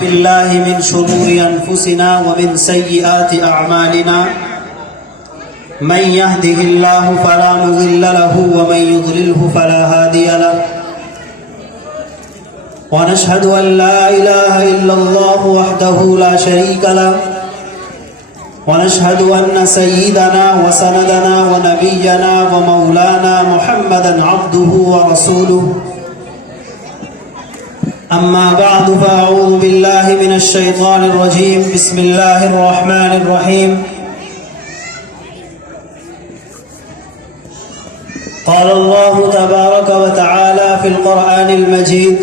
بالله من شرور أنفسنا ومن سيئات أعمالنا من يهده الله فلا مضل له ومن يضلله فلا هادي له ونشهد أن لا إله إلا الله وحده لا شريك له ونشهد أن سيدنا وسندنا ونبينا ومولانا محمدا عبده ورسوله أما بعد فأعوذ بالله من الشيطان الرجيم بسم الله الرحمن الرحيم قال الله تبارك وتعالى في القرآن المجيد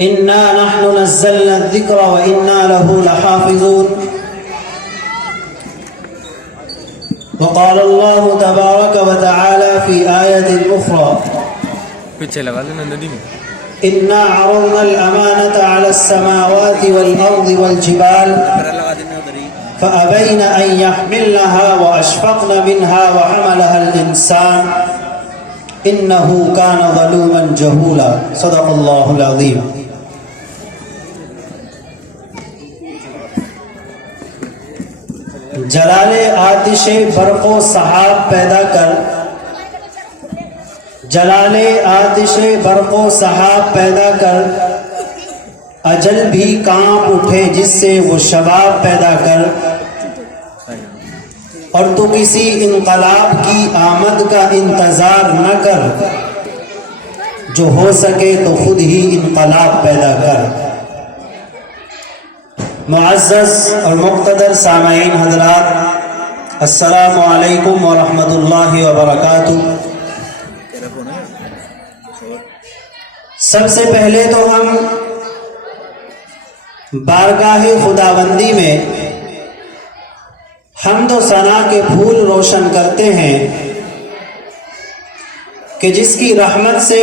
إنا نحن نزلنا الذكر وإنا له لحافظون وقال الله تبارك وتعالى في آية أخرى إنا عرضنا الأمانة على السماوات والأرض والجبال فأبين أن يحملنها وأشفقن منها وحملها الإنسان إنه كان ظلوما جهولا صدق الله العظيم. جلال آتش برق و سحاب پیدا کر جلال آتش برق و سحاب پیدا کر اجل بھی کانپ اٹھے جس سے وہ شباب پیدا کر اور تو کسی انقلاب کی آمد کا انتظار نہ کر جو ہو سکے تو خود ہی انقلاب پیدا کر. معزز اور مقتدر سامعین حضرات، السلام علیکم ورحمۃ اللہ وبرکاتہ. سب سے پہلے تو ہم بارگاہ خداوندی میں حمد و ثنا کے پھول روشن کرتے ہیں کہ جس کی رحمت سے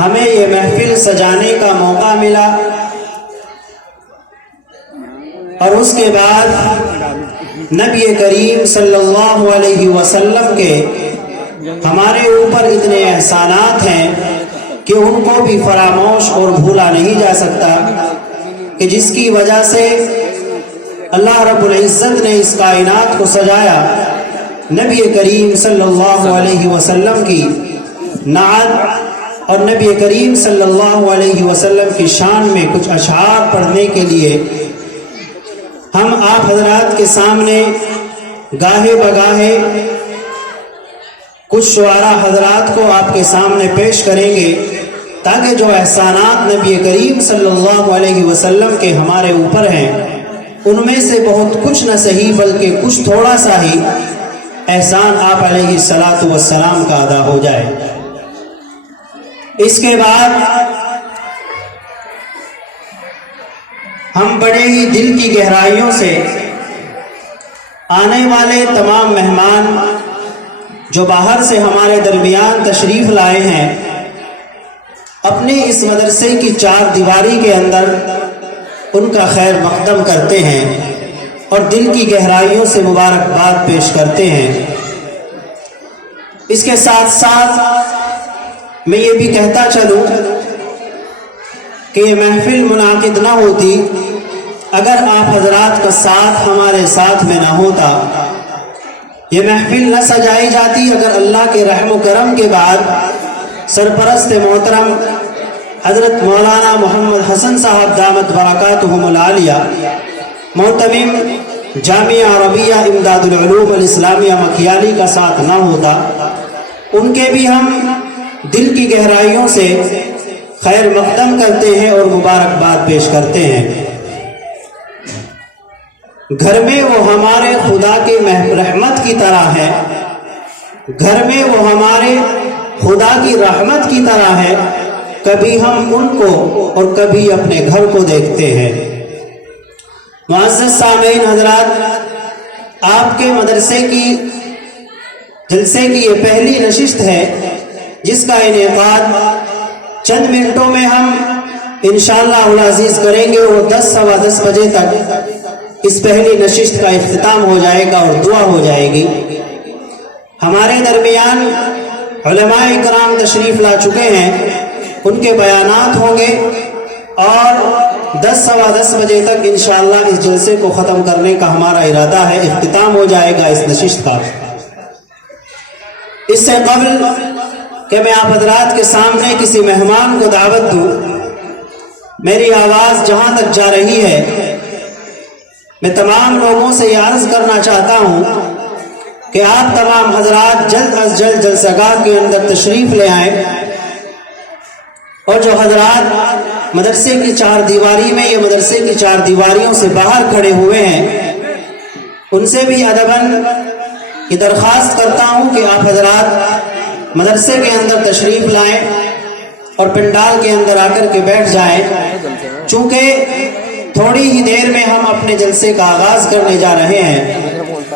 ہمیں یہ محفل سجانے کا موقع ملا، اور اس کے بعد نبی کریم صلی اللہ علیہ وسلم کے ہمارے اوپر اتنے احسانات ہیں کہ ان کو بھی فراموش اور بھولا نہیں جا سکتا، کہ جس کی وجہ سے اللہ رب العزت نے اس کائنات کو سجایا. نبی کریم صلی اللہ علیہ وسلم کی نعت اور نبی کریم صلی اللہ علیہ وسلم کی شان میں کچھ اشعار پڑھنے کے لیے ہم آپ حضرات کے سامنے گاہے بگاہے کچھ شعراء حضرات کو آپ کے سامنے پیش کریں گے، تاکہ جو احسانات نبی کریم صلی اللہ علیہ وسلم کے ہمارے اوپر ہیں ان میں سے بہت کچھ نہ صحیح بلکہ کچھ تھوڑا سا ہی احسان آپ علیہ الصلاۃ والسلام کا ادا ہو جائے. اس کے بعد ہم بڑے ہی دل کی گہرائیوں سے آنے والے تمام مہمان جو باہر سے ہمارے درمیان تشریف لائے ہیں اپنی اس مدرسے کی چار دیواری کے اندر ان کا خیر مقدم کرتے ہیں اور دل کی گہرائیوں سے مبارکباد پیش کرتے ہیں. اس کے ساتھ ساتھ میں یہ بھی کہتا چلوں کہ یہ محفل منعقد نہ ہوتی اگر آپ حضرات کا ساتھ ہمارے ساتھ میں نہ ہوتا. یہ محفل نہ سجائی جاتی اگر اللہ کے رحم و کرم کے بعد سرپرست محترم حضرت مولانا محمد حسن صاحب دامت برکاتہم العالیہ محتمم جامعہ عربیہ امداد العلوم الاسلامیہ مکیالی کا ساتھ نہ ہوتا. ان کے بھی ہم دل کی گہرائیوں سے خیر مقدم کرتے ہیں اور مبارکباد پیش کرتے ہیں. گھر میں وہ ہمارے خدا کے رحمت کی طرح ہے، گھر میں وہ ہمارے خدا کی رحمت کی طرح ہے، کبھی ہم ان کو اور کبھی اپنے گھر کو دیکھتے ہیں. معزز سامعین حضرات، آپ کے مدرسے کی جلسے کی یہ پہلی نشست ہے جس کا انعقاد چند منٹوں میں ہم انشاءاللہ العزیز کریں گے، اور 10:15 بجے تک اس پہلی نشست کا اختتام ہو جائے گا اور دعا ہو جائے گی. ہمارے درمیان علماء کرام تشریف لا چکے ہیں. ان کے بیانات ہوں گے اور 10 سوا 10 بجے تک انشاءاللہ اس جلسے کو ختم کرنے کا ہمارا ارادہ ہے. اختتام ہو جائے گا اس نشست کا. اس سے قبل کہ میں آپ حضرات کے سامنے کسی مہمان کو دعوت دوں، میری آواز جہاں تک جا رہی ہے میں تمام لوگوں سے یہ عرض کرنا چاہتا ہوں کہ آپ تمام حضرات جلد از جلد جلسہ گاہ کے اندر تشریف لے آئیں، اور جو حضرات مدرسے کی 4 دیواری میں یا مدرسے کی 4 دیواریوں سے باہر کھڑے ہوئے ہیں ان سے بھی ادباً یہ درخواست کرتا ہوں کہ آپ حضرات مدرسے کے اندر تشریف لائیں اور پنڈال کے اندر آ کر کے بیٹھ جائیں، چونکہ تھوڑی ہی دیر میں ہم اپنے جلسے کا آغاز کرنے جا رہے ہیں.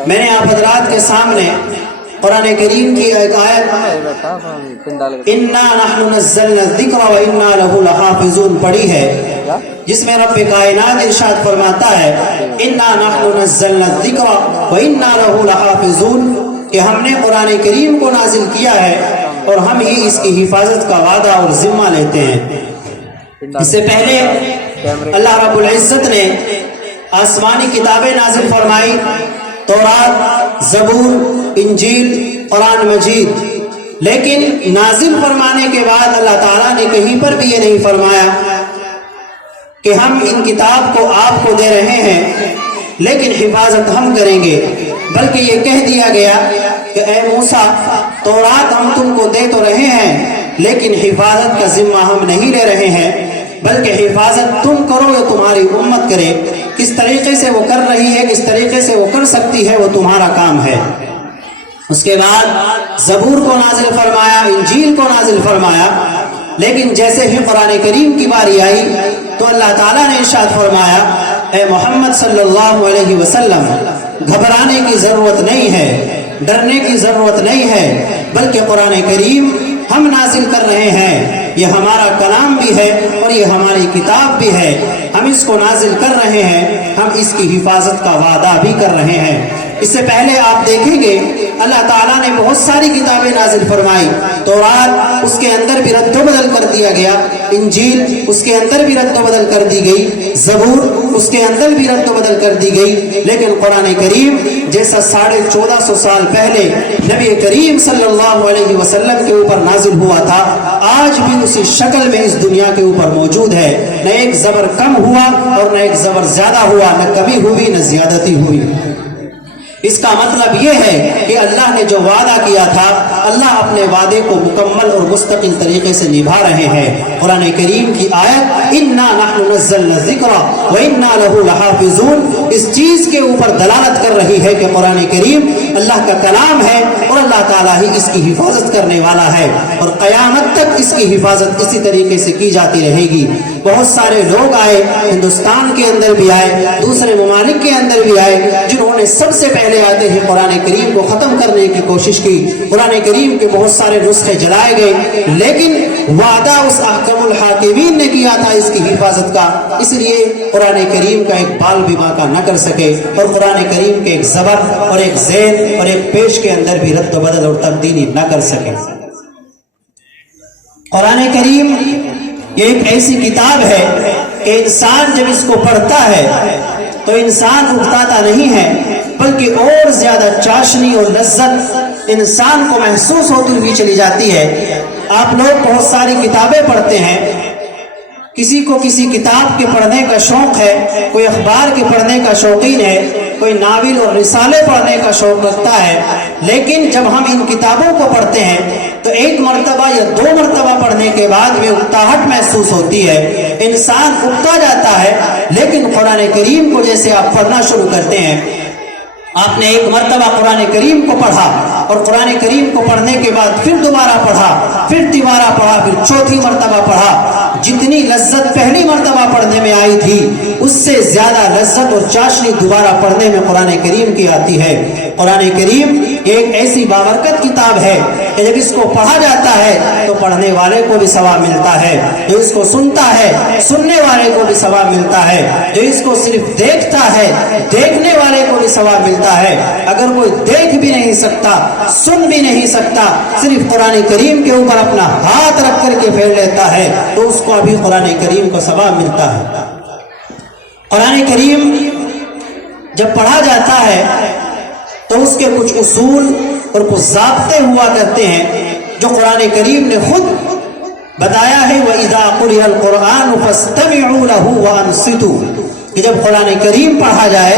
میں نے آپ حضرات کے سامنے قرآن کریم کی ایک آیت اِنَّا نَحْنُ نَزَّلْنَا الذِّكْرَ وَإِنَّا لَهُ لَحَافِظُونَ پڑھی ہے، جس میں رب کائنات ارشاد فرماتا ہے اِنَّا نَحْنُ نَزَّلْنَا الذِّكْرَ وَإِنَّا لَهُ لَحَافِظُونَ، کہ ہم نے قرآن کریم کو نازل کیا ہے اور ہم ہی اس کی حفاظت کا وعدہ اور ذمہ لیتے ہیں. اس سے پہلے اللہ رب العزت نے آسمانی کتابیں نازل فرمائی، تورات، زبور، انجیل، قرآن مجید، لیکن نازل فرمانے کے بعد اللہ تعالیٰ نے کہیں پر بھی یہ نہیں فرمایا کہ ہم ان کتاب کو آپ کو دے رہے ہیں لیکن حفاظت ہم کریں گے، بلکہ یہ کہہ دیا گیا کہ اے موسیٰ تورات ہم تم کو دے تو رہے ہیں لیکن حفاظت کا ذمہ ہم نہیں لے رہے ہیں، بلکہ حفاظت تم کرو یا تمہاری امت کرے. کس طریقے سے وہ کر رہی ہے، کس طریقے سے وہ کر سکتی ہے، وہ تمہارا کام ہے. اس کے بعد زبور کو نازل فرمایا، انجیل کو نازل فرمایا، لیکن جیسے ہی قرآن کریم کی باری آئی تو اللہ تعالیٰ نے ارشاد فرمایا اے محمد صلی اللہ علیہ وسلم گھبرانے کی ضرورت نہیں ہے، ڈرنے کی ضرورت نہیں ہے، بلکہ قرآن کریم ہم نازل کر رہے ہیں، یہ ہمارا کلام بھی ہے اور یہ ہماری کتاب بھی ہے، ہم اس کو نازل کر رہے ہیں، ہم اس کی حفاظت کا وعدہ بھی کر رہے ہیں. اس سے پہلے آپ دیکھیں گے اللہ تعالیٰ نے بہت ساری کتابیں نازل فرمائی. تورات اس کے اندر بھی رد و بدل کر دیا گیا، انجیل اس کے اندر بھی رد و بدل کر دی گئی، زبور اس کے اندر بھی رد و بدل کر دی گئی، لیکن قرآن کریم جیسا 1450 سال پہلے نبی کریم صلی اللہ علیہ وسلم کے اوپر نازل ہوا تھا آج بھی اسی شکل میں اس دنیا کے اوپر موجود ہے. نہ ایک زبر کم ہوا اور نہ ایک زبر زیادہ ہوا، نہ کمی ہوئی نہ زیادتی ہوئی. اس کا مطلب یہ ہے کہ اللہ نے جو وعدہ کیا تھا اللہ اپنے وعدے کو مکمل اور مستقل طریقے سے نبھا رہے ہیں. قرآن کریم کی آیت اِنَّا نَحْنُ نَزَّلْنَا الذِّكْرَ وَإِنَّا لَهُ لَحَافِظُونَ اس چیز کے اوپر دلالت کر رہی ہے کہ قرآن کریم اللہ کا کلام ہے اور اللہ تعالیٰ ہی اس کی حفاظت کرنے والا ہے، اور قیامت تک اس کی حفاظت اسی طریقے سے کی جاتی رہے گی. بہت سارے لوگ آئے، ہندوستان کے اندر بھی آئے، دوسرے ممالک کے اندر بھی آئے، جنہوں نے سب سے پہلے آتے ہی قرآن کریم کو ختم کرنے کی کوشش کی. قرآن کریم کے بہت سارے نسخے جلائے گئے، لیکن وعدہ اس احکم الحاکمین نے کیا تھا اس کی حفاظت کا، اس لیے قرآن کریم کا ایک بال بھی باقا نہ کر سکے، اور قرآن کریم کے ایک زبر اور ایک زیر اور ایک پیش کے اندر بھی رد و بدل اور تبدیلی نہ کر سکے. قرآن کریم یہ ایک ایسی کتاب ہے کہ انسان جب اس کو پڑھتا ہے تو انسان اکتاتا نہیں ہے، بلکہ اور زیادہ چاشنی اور لذت انسان کو محسوس ہوتی ہوئی چلی جاتی ہے. آپ لوگ بہت ساری کتابیں پڑھتے ہیں، کسی کو کسی کتاب کے پڑھنے کا شوق ہے، کوئی اخبار کے پڑھنے کا شوقین ہے، کوئی ناول اور رسالے پڑھنے کا شوق رکھتا ہے، لیکن جب ہم ان کتابوں کو پڑھتے ہیں تو ایک مرتبہ یا 2 مرتبہ پڑھنے کے بعد میں اکتاہٹ محسوس ہوتی ہے، انسان اکتا جاتا ہے. لیکن قرآن کریم کو جیسے آپ پڑھنا شروع کرتے ہیں، آپ نے ایک مرتبہ قرآن کریم کو پڑھا اور قرآن کریم کو پڑھنے کے بعد پھر دوبارہ پڑھا، پھر تیسرا پڑھا، پھر چوتھی مرتبہ پڑھا، جتنی لذت پہلی مرتبہ پڑھنے میں آئی تھی اس سے زیادہ لذت اور چاشنی دوبارہ پڑھنے میں قرآن کریم کی آتی ہے۔ قرآن کریم ایک ایسی بابرکت کتاب ہے کہ جب اس کو پڑھا جاتا ہے تو پڑھنے والے کو بھی ثواب ملتا ہے، جو اس کو سنتا ہے سننے والے کو بھی ثواب ملتا ہے، جو اس کو صرف دیکھتا ہے دیکھنے والے کو بھی ثواب ملتا ہے۔ اگر کوئی دیکھ بھی نہیں سکتا سن بھی نہیں سکتا، صرف قرآن کریم کے اوپر اپنا ہاتھ رکھ کر کے پھیر لیتا ہے تو اس کو ابھی قرآن کریم کو ثواب ملتا ہے۔ قرآن کریم جب پڑھا جاتا ہے تو اس کے کچھ اصول اور کچھ ضابطے ہوا کرتے ہیں جو قرآن کریم نے خود بتایا ہے۔ وَإِذَا قُرِئَ الْقُرْآنُ فَاسْتَمِعُوا لَهُ وَأَنصِتُوا، کہ جب قرآن کریم پڑھا جائے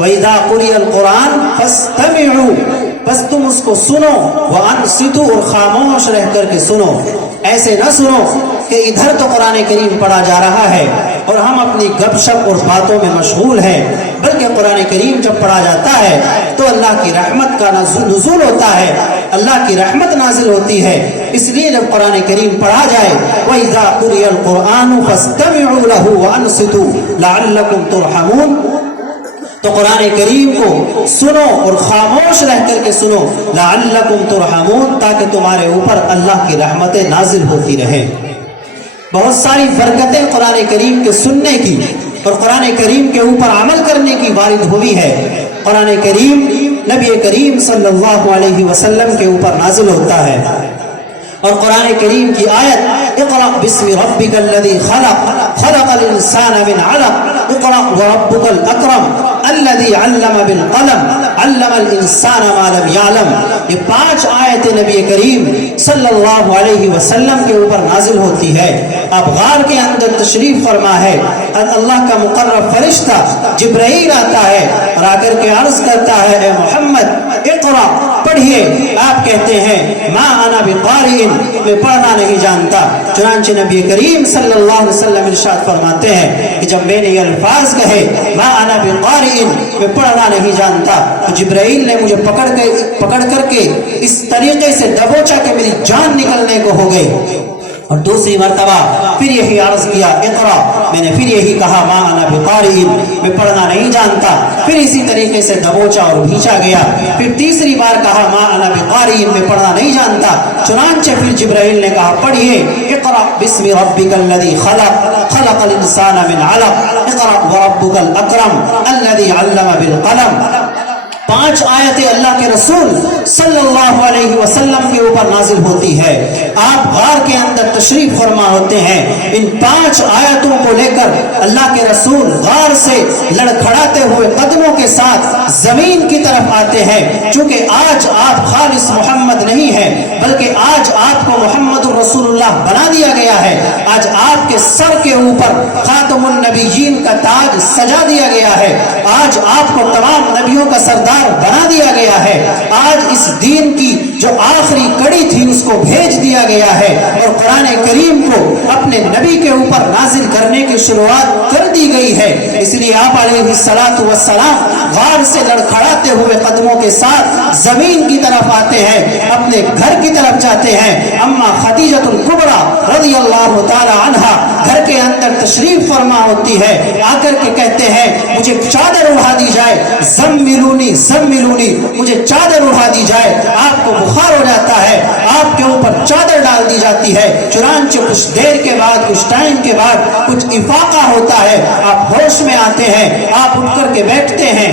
وَإِذَا قُرِئَ الْقُرْآنُ فَاسْتَمِعُوا، بس تم اس کو سنو، وَأَنصِتُوا، اور خاموش رہ کر کے سنو۔ ایسے نہ سنو کہ ادھر تو قرآن کریم پڑھا جا رہا ہے اور ہم اپنی گپ شپ اور باتوں میں مشغول ہیں، بلکہ قرآن کریم جب پڑھا جاتا ہے تو اللہ کی رحمت کا نزول ہوتا ہے، اللہ کی رحمت نازل ہوتی ہے۔ اس لیے جب قرآن کریم پڑھا جائے وَإِذَا قُرِئَ الْقُرْآنُ فَاسْتَمِعُوا لَهُ وَأَنصِتُوا لَعَلَّكُمْ تُرْحَمُونَ، تو قرآن کریم کو سنو اور خاموش رہ کر کے سنو، لعلکم ترحمون، تاکہ تمہارے اوپر اللہ کی رحمتیں نازل ہوتی رہے۔ بہت ساری برکتیں قرآن کریم کے سننے کی اور قرآن کریم کے اوپر عمل کرنے کی وارد ہوئی ہے۔ قرآن کریم نبی کریم صلی اللہ علیہ وسلم کے اوپر نازل ہوتا ہے، اور قرآن کریم کی آیت اقرأ بسم ربک الذی خلق خلق الانسان من علق اقرأ وربک الاکرم الذی علم بالقلم علم الانسان ما لم یعلم، یہ 5 آیتیں نبی کریم صلی اللہ علیہ وسلم کے اوپر نازل ہوتی ہے۔ اب غار کے اندر تشریف فرما ہے، اللہ کا مقرب فرشتہ جبرائیل آتا ہے اور آ کر کے عرض کرتا ہے اے محمد اقرأ، پڑھیے۔ آپ کہتے ہیں ما انا بقارئ، میں پڑھنا نہیں جانتا۔ چنانچہ نبی کریم صلی اللہ علیہ وسلم ارشاد فرماتے ہیں کہ جب میں نے یہ الفاظ کہے ما انا بقارئ، میں پڑھنا نہیں جانتا، تو جبرائیل نے مجھے پکڑ کر کے اس طریقے سے دبوچا کہ میری جان نکلنے کو ہو گئی، اور دوسری مرتبہ پھر یہی عرض کیا اقرا، میں نے پھر یہی کہا ما انا بقارئ، میں پڑھنا نہیں جانتا، پھر اسی طریقے سے دبوچا اور بھیچا گیا، پھر تیسری بار کہا ما انا بقارئ، میں پڑھنا نہیں جانتا، چنانچہ پھر جبرائیل نے کہا پڑھیے اقرا بسم ربک الذی خلق خلق الانسان من علق اقرا وربک الاکرم الذی علم بالقلم۔ 5 آیتیں اللہ کے رسول صلی اللہ علیہ وسلم کے اوپر نازل ہوتی ہے۔ آپ غار کے اندر تشریف فرما ہوتے ہیں، ان 5 آیتوں کو لے کر اللہ کے رسول غار سے لڑکھڑاتے ہوئے قدموں کے ساتھ زمین کی طرف آتے ہیں، چونکہ آج آپ خالص محمد نہیں ہیں بلکہ آج آپ کو محمد الرسول اللہ بنا دیا گیا ہے۔ آج آپ کے سر کے اوپر خاتم النبیین کا تاج سجا دیا گیا ہے، آج آپ کو تمام نبیوں کا سردار بنا دیا گیا ہے، آج اس دین کی جو آخری کڑی تھی اس کو بھیج دیا گیا ہے، اور قرآن کریم کو اپنے نبی کے اوپر نازل کرنے کی شروعات کر دی گئی ہے۔ اس لیے آپ علیہ الصلاۃ والسلام غار سے لڑکھڑاتے ہوئے قدموں کے ساتھ زمین کی طرف آتے ہیں، اپنے گھر کی طرف جاتے ہیں۔ اما خدیجہ الکبریٰ رضی اللہ تعالی عنہا گھر کے اندر تشریف فرما ہوتی ہے، آ کر کے کہتے ہیں مجھے چادر اڑا دی جائے، زملونی زملونی، مجھے چادر اڑا دی جائے۔ آپ کو بخار ہو جاتا ہے، آپ کے اوپر چادر ڈال دی جاتی ہے، چنانچہ کچھ دیر کے بعد کچھ ٹائم کے بعد کچھ افاقہ ہوتا ہے، آپ ہوش میں آتے ہیں، آپ اٹھ کر کے بیٹھتے ہیں۔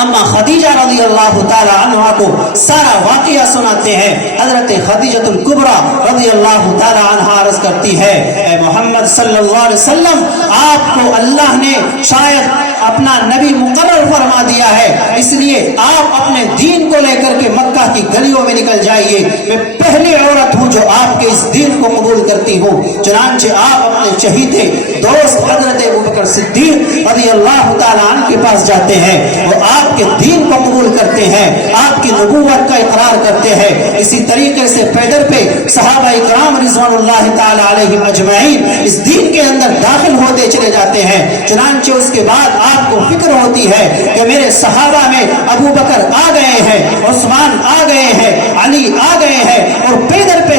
اما خدیجہ رضی اللہ تعالی عنہا کو سارا واقعہ سناتے ہیں۔ حضرت خدیجہ الکبریٰ رضی اللہ تعالی عنہا عرض کرتی ہے اے محمد صلی اللہ علیہ وسلم، آپ کو اللہ نے شاید اپنا نبی مقرر فرما دیا ہے، اس لیے آپ اپنے دین کو لے کر کے مکہ کی گلیوں میں نکل جائیے، میں پہلی عورت ہوں جو آپ کے اس دین کو قبول کرتی ہوں۔ چنانچہ آپ اپنے چہیتے دوست حضرت ابوبکر صدیق رضی اللہ تعالی عنہ کے پاس جاتے ہیں، وہ آپ کے دین کو قبول کرتے ہیں، آپ کی نبوت کا اقرار کرتے ہیں۔ اسی طریقے سے پیدر پہ صحابہ اکرام رضوان اللہ تعالی علیہم اجمعین اس دین کے اندر داخل ہوتے چلے جاتے ہیں۔ چنانچہ اس کے بعد آپ کو فکر ہوتی ہے کہ میرے صحابہ میں ابو بکر آ گئے ہیں، عثمان آ گئے ہیں، علی آ گئے ہیں، اور پیدر پہ